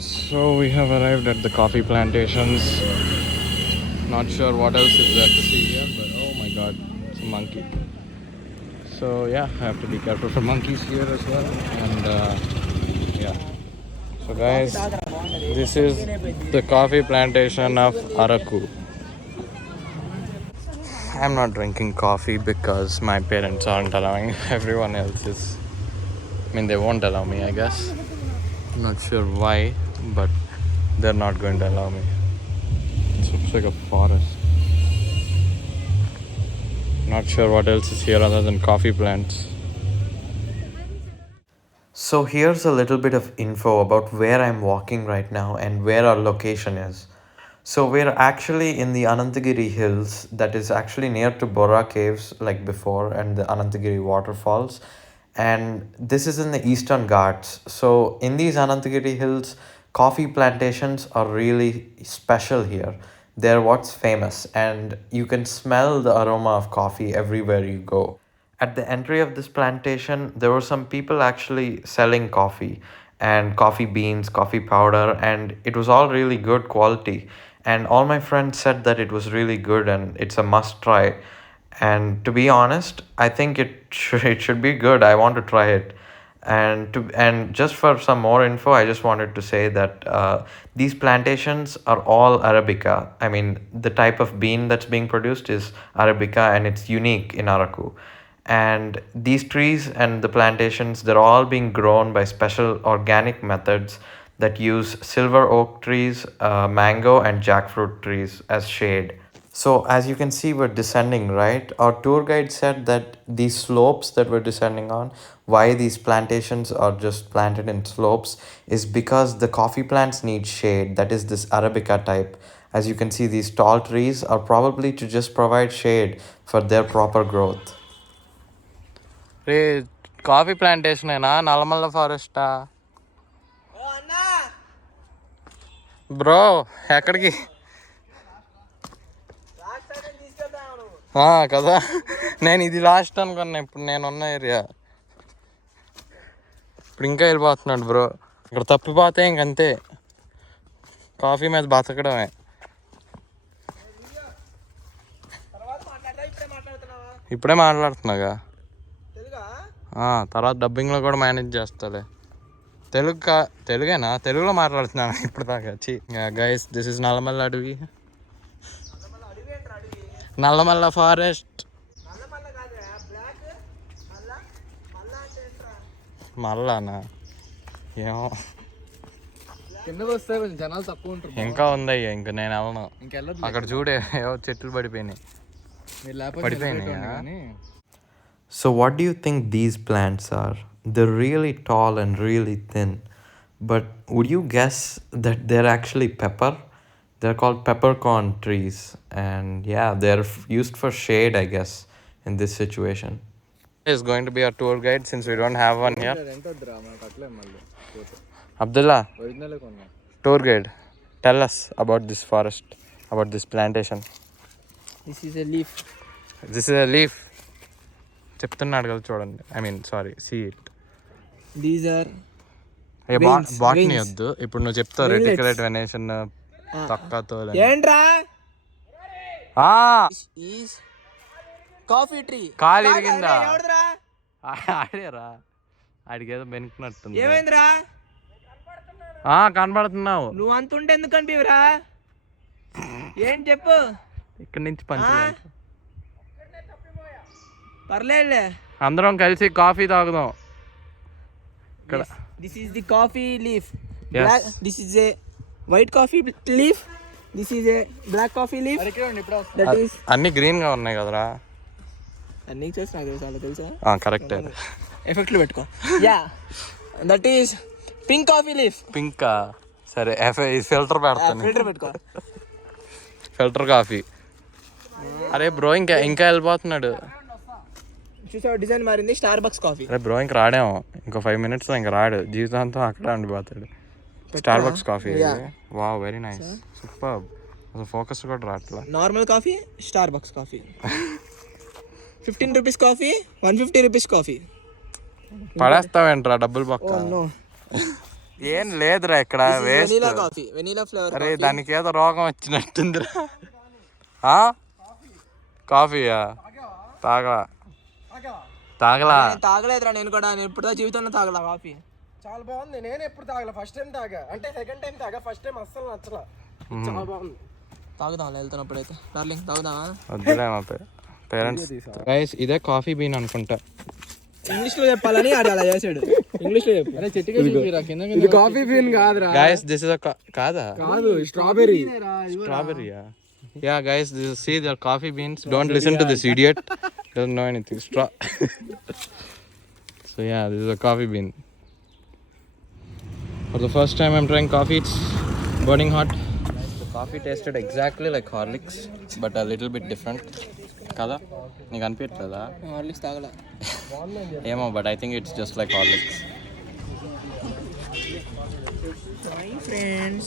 So we have arrived at the coffee plantations. Not sure what else is there to see here, but oh my god, it's a monkey. So yeah, I have to be careful for monkeys here as well. And yeah. So guys, this is the coffee plantation of Araku. I'm not drinking coffee because my parents aren't allowing. Everyone else is. I mean, they won't allow me, I guess. I'm not sure why, but they're not going to allow me. It looks like a forest. Not sure what else is here other than coffee plants. So here's a little bit of info about where I'm walking right now and where our location is. So we're actually in the Anantagiri Hills, that is actually near to Bora Caves like before, and the Anantagiri Waterfalls. And this is in the Eastern Ghats. So in these Anantagiri Hills, coffee plantations are really special here. They're what's famous, and you can smell the aroma of coffee everywhere you go. At the entry of this plantation, there were some people actually selling coffee and coffee beans, coffee powder, and it was all really good quality. And all my friends said that it was really good and it's a must try. And to be honest, I think it should be good. I want to try it. And just for some more info, I just wanted to say that these plantations are all Arabica. I mean, the type of bean that's being produced is Arabica, and it's unique in Araku. And these trees and the plantations, they're all being grown by special organic methods that use silver oak trees, mango, and jackfruit trees as shade. So as you can see, we're descending, right? Our tour guide said that these slopes that we're descending on, why these plantations are just planted in slopes, is because the coffee plants need shade. That is this Arabica type. As you can see, these tall trees are probably to just provide shade for their proper growth. Coffee plantation ఏనా Nallamala ఫారెస్టా bro ఎక్కడికి కదా నేను ఇది last అనుకున్నా ఇప్పుడు నేనున్న area ఇప్పుడు ఇంకా వెళ్ళిపోతున్నాడు బ్రో ఇక్కడ తప్పిపోతే ఇంకంతే కాఫీ మీద బతకడమే ఇప్పుడే మాట్లాడుతున్నాగా తర్వాత డబ్బింగ్లో కూడా మేనేజ్ చేస్తాలే తెలుగేనా తెలుగులో మాట్లాడుతున్నాను ఇప్పుడు దాకా గైస్ దిస్ ఇస్ నల్లమల్ల అడవి నల్లమల్ల ఫారెస్ట్ మల్లానా ఏమో జనాలు తక్కువ ఉంటారు ఇంకా ఉందయ్యా ఇంకా నేను వెళ్ళను అక్కడ చూడే ఏవో చెట్లు పడిపోయినాయి So what do you think these plants are? They're really tall and really thin. But would you guess that they're actually pepper? They're called peppercorn trees. And yeah, they're used for shade, I guess, in this situation. Is going to be our tour guide since we don't have one here. Abdullah, tour guide, tell us about this forest, about this plantation. This is a leaf. This is a leaf. చెప్తున్నాడు కదా చూడండి I mean sorry see it these are botany వద్దు ఇప్పుడు నువ్వు చెప్తావు reticulate venation తక్కతో ఏంట్రా coffee tree కాలు ఇరిగిందా ఆడేరా ఆడికి ఏదో బెనికినట్టుంది ఏమైందిరా కనబడుతున్నావు నువ్వు అంత ఉంటే ఎందుకు కనిపివరా ఏంటి చెప్పు ఇక్కడి నుంచి పంచి పర్లేదులే అందరం కలిసి కాఫీ తాగుదాం ఇక్కడ this is the coffee leaf this is a white coffee leaf this is a black coffee leaf that is అన్ని గ్రీన్ గా ఉన్నాయి కదరా అన్ని చూసి నాకు తెలుసు అలా తెలుసా కరెక్ట్ ఎఫెక్ట్లు పెట్టుకో yeah that is pink coffee leaf పింకా సరే ఫిల్టర్ పెడతాను ఫిల్టర్ పెట్టుకో ఫిల్టర్ కాఫీ అరే బ్రో ఇంకా వెళ్ళిపోతున్నాడు చూసావు డిజైన్ మారింది స్టార్ బక్స్ కాఫీ అరే బ్రో ఇంక రాడేమో ఇంకో 5 minutes ఇంకా రాడు జీవితాంతం అక్కడ ఉండిపోతాడు Starbucks coffee wow very nice super అసలు ఫోకస్ కూడా రాట్లా normal coffee Starbucks coffee 15 rupees coffee 150 rupees coffee పడేస్తావేంట్రా డబ్బులు పక్క ఏం లేదురా ఇక్కడ waste. Vanilla coffee, vanilla flavour. అరే దానికి ఏదో రోగం వచ్చినట్టుందిరా. కాఫీయా? తాగలేదురా నేను కూడా. నేను ఎప్పుడో జీవితంలో తాగలా కాఫీ. చాలా బాగుంది. నేను ఎప్పుడు తాగల, ఫస్ట్ టైం తాగా. అంటే సెకండ్ టైం తాగా, ఫస్ట్ టైం అస్సలు నచ్చలా. చాలా బాగుంది. తాగుదాం వెళ్తున్నప్పుడు అయితే. డార్లింగ్ తాగుదామా? వద్దులే మా పేరెంట్స్. గైస్ ఇదే కాఫీ బీన్ అనుకుంటా. ఇంగ్లీష్ లో చెప్పాలని అది అలా చేసాడు. ఇంగ్లీష్ లో చెప్పు. ఇది కాఫీ బీన్ కాదురా. గైస్ దిస్ ఇస్ కాదా? కాదు, స్ట్రాబెర్రీ. స్ట్రాబెర్రీయా? Yeah guys, see their coffee beans. Don't listen to this idiot. Doesn't know anything. So yeah, this is a coffee bean. For the first time I'm trying coffee. It's burning hot. The coffee tasted exactly like Horlicks, but a little bit different. Kada? Neeku anpiyatledha? Horlicks తాగలా. Emo, but I think it's just like Horlicks. Hi friends.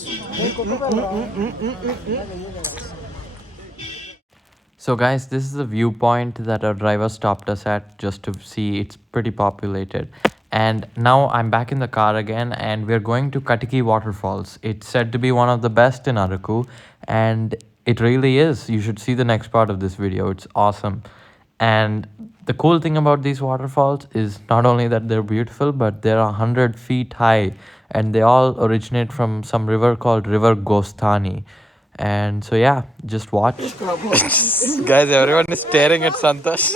So guys, this is the viewpoint that our driver stopped us at just to see. It's pretty populated. And now I'm back in the car again and we're going to Katiki Waterfalls. It's said to be one of the best in Araku and it really is. You should see the next part of this video. It's awesome. And the cool thing about these waterfalls is not only that they're beautiful, but they're 100 feet high and they all originate from some river called River Gostani. And so yeah, just watch. Guys, everyone is staring at Santosh.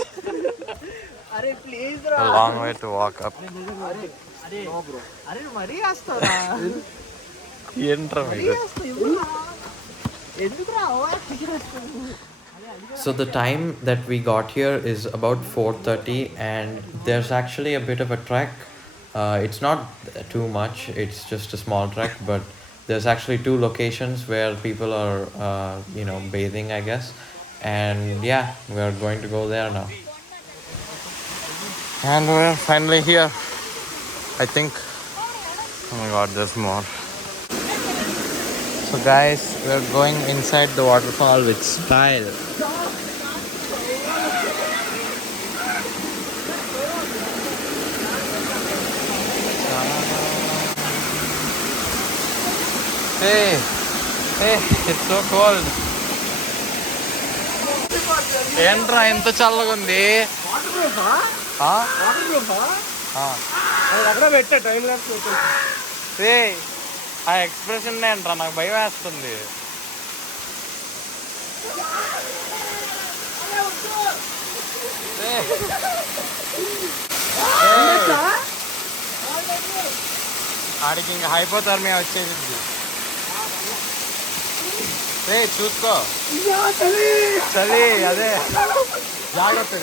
అరే please A long way to walk up. అరే మరీ వస్తారా? ఏంట్రా మీరు? ఎందుకురా? So the time that we got here is about 4:30 and there's actually a bit of a trek. It's not too much, it's just a small trek, but there's actually 2 locations where people are bathing, I guess. And yeah, we're going to go there now. And we're finally here. I think. Oh my god, there's more. So guys, we're going inside the waterfall with style. Hey, it's so cold. ఏంట్రా ఎంత చల్లగా ఉంది? అక్కడ పెట్టా time lapse. ఆ expression ఏంట్రా, నాకు భయం వేస్తుంది. ఆడికి ఇంకా హైపోథర్మియా వచ్చేసింది. చూసుకో చలి. అదే జాగ్రత్త.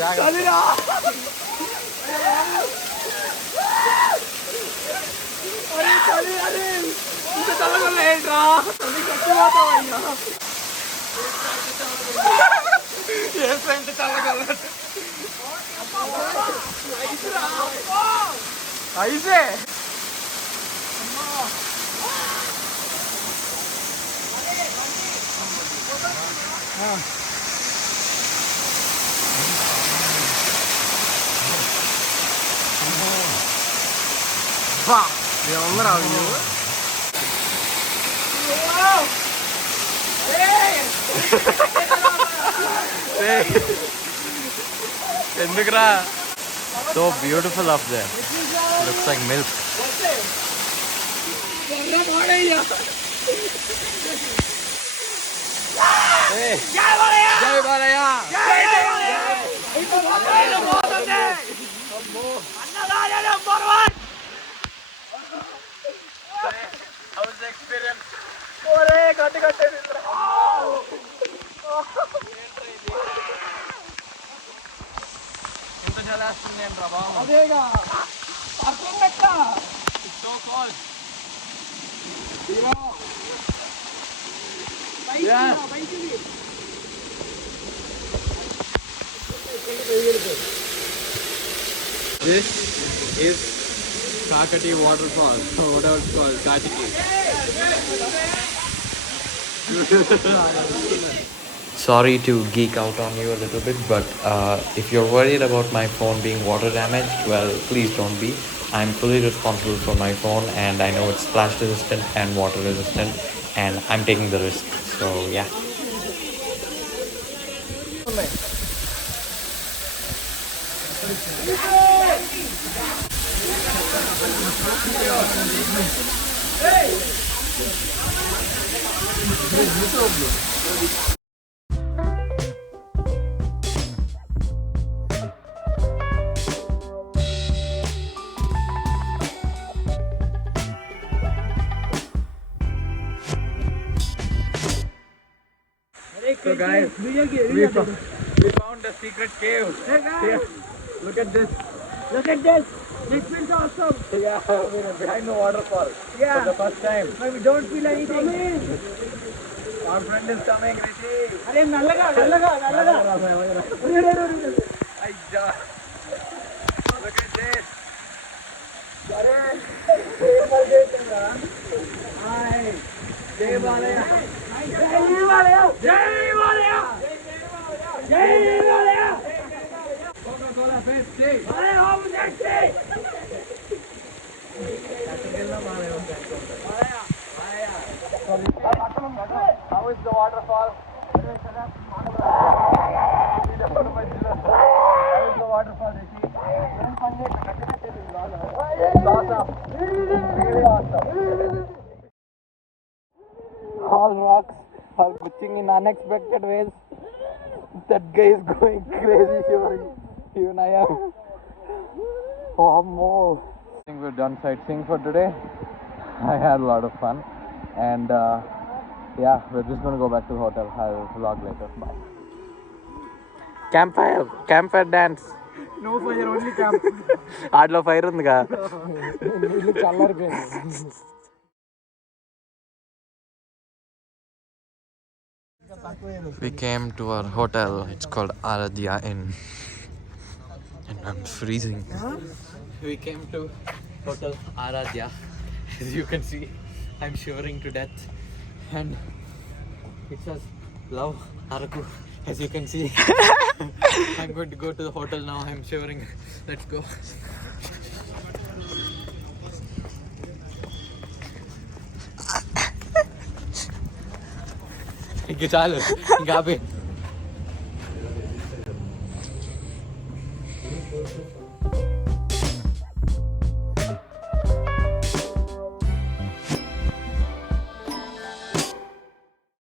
అయితే ఏమన్నారా నువ్వు? ఎందుకురా? So beautiful up there. Looks like milk. Hey. Jai Balaya! How was the experience? ఎంత చలేస్తుంది ఏంట్రా బాబు? అదేగా అర్థం పెట్టా. It's so cold. This is Katiki Waterfalls, or whatever it's called, Katiki. Sorry to geek out on you a little bit, but if you're worried about my phone being water damaged, well, please don't be. I'm fully responsible for my phone, and I know it's splash resistant and water resistant, and I'm taking the risk. So yeah. So guys, we found a secret cave. Hey guys, Here, look at this. look at this. This feels awesome. Yeah, we're behind the waterfall Yeah. for the first time. But we don't feel anything. Our friend is coming, Rishi. Arey nallaga. Aiyah. Look at this. Hi. Jai Balaya. Coca-Cola Pepsi. How is the waterfall? How is the waterfall, Rishi? It's awesome. Really awesome. All rocks are pitching in unexpected ways. That guy is going crazy shivering. Even I am. Oh, more. I think we're done sightseeing for today. I had a lot of fun. And yeah, we're just gonna go back to the hotel. I'll vlog later. Bye. Campfire dance. No fire, only camp. ఆడలో fire ఉందిగా. ఇల్లు చల్లారిపోయింది. We came to our hotel. It's called Aradhya Inn, and I'm freezing. We came to Hotel Aradhya. As you can see, I'm shivering to death, and it says "Love Araku." As you can see, I'm going to go to the hotel now. I'm shivering. Let's go. ఇంకా చాలు ఇంకా ఆపే